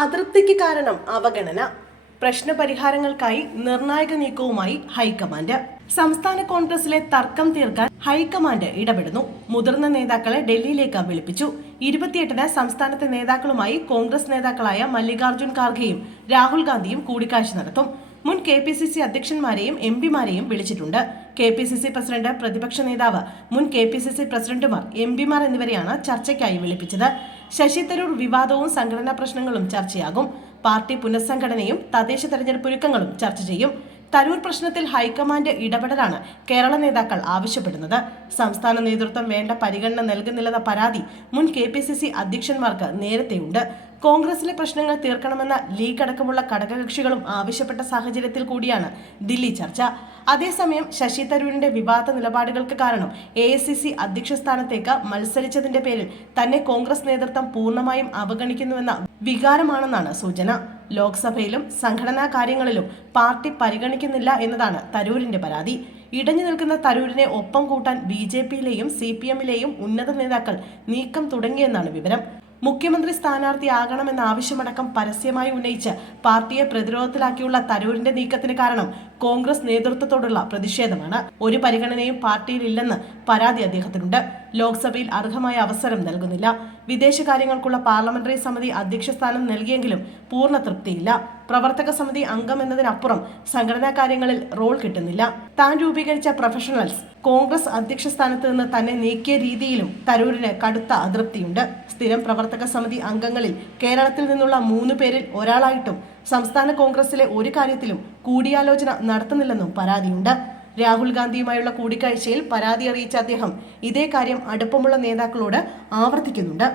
അതൃപ്തിക്ക് കാരണം അവഗണന. പ്രശ്നപരിഹാരങ്ങൾക്കായി നിർണായക നീക്കവുമായി ഹൈക്കമാൻഡ്. സംസ്ഥാന കോൺഗ്രസിലെ തർക്കം തീർക്കാൻ ഹൈക്കമാൻഡ് ഇടപെടുന്നു. മുതിർന്ന നേതാക്കളെ ഡൽഹിയിലേക്ക് വിളിപ്പിച്ചു. 28-ന് സംസ്ഥാനത്തെ നേതാക്കളുമായി കോൺഗ്രസ് നേതാക്കളായ മല്ലികാർജ്ജുൻ ഖാർഗെയും രാഹുൽ ഗാന്ധിയും കൂടിക്കാഴ്ച നടത്തും. മുൻ KPCC അധ്യക്ഷന്മാരെയും MP-മാരെയും വിളിച്ചിട്ടുണ്ട്. KPCC പ്രസിഡന്റ്, പ്രതിപക്ഷ നേതാവ്, മുൻ KPCC പ്രസിഡന്റുമാർ, MP-മാർ എന്നിവരെയാണ് ചർച്ചയ്ക്കായി വിളിപ്പിച്ചത്. ശശി തരൂർ വിവാദവും സംഘടനാ പ്രശ്നങ്ങളും ചർച്ചയാകും. പാർട്ടി പുനഃസംഘടനയും തദ്ദേശ തെരഞ്ഞെടുപ്പ് ഒരുക്കങ്ങളും ചർച്ച ചെയ്യും. തരൂർ പ്രശ്നത്തിൽ ഹൈക്കമാൻഡ് ഇടപെടലാണ് കേരള നേതാക്കൾ ആവശ്യപ്പെടുന്നത്. സംസ്ഥാന നേതൃത്വം വേണ്ട പരിഗണന നൽകുന്നില്ലെന്ന പരാതി മുൻ KPCC അധ്യക്ഷന്മാർക്ക് നേരത്തെയുണ്ട്. കോൺഗ്രസിലെ പ്രശ്നങ്ങൾ തീർക്കണമെന്ന ലീഗ് അടക്കമുള്ള ഘടകകക്ഷികളും ആവശ്യപ്പെട്ട സാഹചര്യത്തിൽ കൂടിയാണ് ദില്ലി ചർച്ച. അതേസമയം ശശി തരൂരിന്റെ വിവാദ നിലപാടുകൾക്ക് കാരണം AICC അധ്യക്ഷ സ്ഥാനത്തേക്ക് മത്സരിച്ചതിന്റെ പേരിൽ തന്നെ കോൺഗ്രസ് നേതൃത്വം പൂർണ്ണമായും അവഗണിക്കുന്നുവെന്ന വികാരമാണെന്നാണ് സൂചന. ലോക്സഭയിലും സംഘടനാ കാര്യങ്ങളിലും പാർട്ടി പരിഗണിക്കുന്നില്ല എന്നതാണ് തരൂരിന്റെ പരാതി. ഇടഞ്ഞു നിൽക്കുന്ന തരൂരിനെ ഒപ്പം കൂട്ടാൻ BJP-യിലെയും CPM-ലെയും ഉന്നത നേതാക്കൾ നീക്കം തുടങ്ങിയെന്നാണ് വിവരം. മുഖ്യമന്ത്രി സ്ഥാനാർത്ഥിയാകണമെന്ന ആവശ്യമടക്കം പരസ്യമായി ഉന്നയിച്ച് പാർട്ടിയെ പ്രതിരോധത്തിലാക്കിയുള്ള തരൂരിന്റെ നീക്കത്തിന് കാരണം കോൺഗ്രസ് നേതൃത്വത്തോടുള്ള പ്രതിഷേധമാണ്. ഒരു പരിഗണനയും പാർട്ടിയിലില്ലെന്ന് പരാതി അദ്ദേഹത്തിനുണ്ട്. ലോക്സഭയിൽ അർഹമായ അവസരം നൽകുന്നില്ല. വിദേശകാര്യങ്ങൾക്കുള്ള പാർലമെന്ററി സമിതി അധ്യക്ഷ സ്ഥാനം നൽകിയെങ്കിലും പൂർണ്ണ തൃപ്തിയില്ല. പ്രവർത്തക സമിതി അംഗം എന്നതിനപ്പുറം സംഘടനാ കാര്യങ്ങളിൽ റോൾ കിട്ടുന്നില്ല. താൻ രൂപീകരിച്ച പ്രൊഫഷണൽസ് കോൺഗ്രസ് അധ്യക്ഷ സ്ഥാനത്ത് നിന്ന് തന്നെ നീക്കിയ രീതിയിലും തരൂരിന് കടുത്ത അതൃപ്തിയുണ്ട്. സ്ഥിരം പ്രവർത്തക സമിതി അംഗങ്ങളിൽ കേരളത്തിൽ നിന്നുള്ള 3 പേരിൽ ഒരാളായിട്ടും സംസ്ഥാന കോൺഗ്രസിലെ ഒരു കാര്യത്തിലും കൂടിയാലോചന നടത്തുന്നില്ലെന്നും പരാതിയുണ്ട്. രാഹുൽ ഗാന്ധിയുമായുള്ള കൂടിക്കാഴ്ചയിൽ പരാതി അറിയിച്ച അദ്ദേഹം ഇതേ കാര്യം അടുപ്പമുള്ള നേതാക്കളോട് ആവർത്തിക്കുന്നുണ്ട്.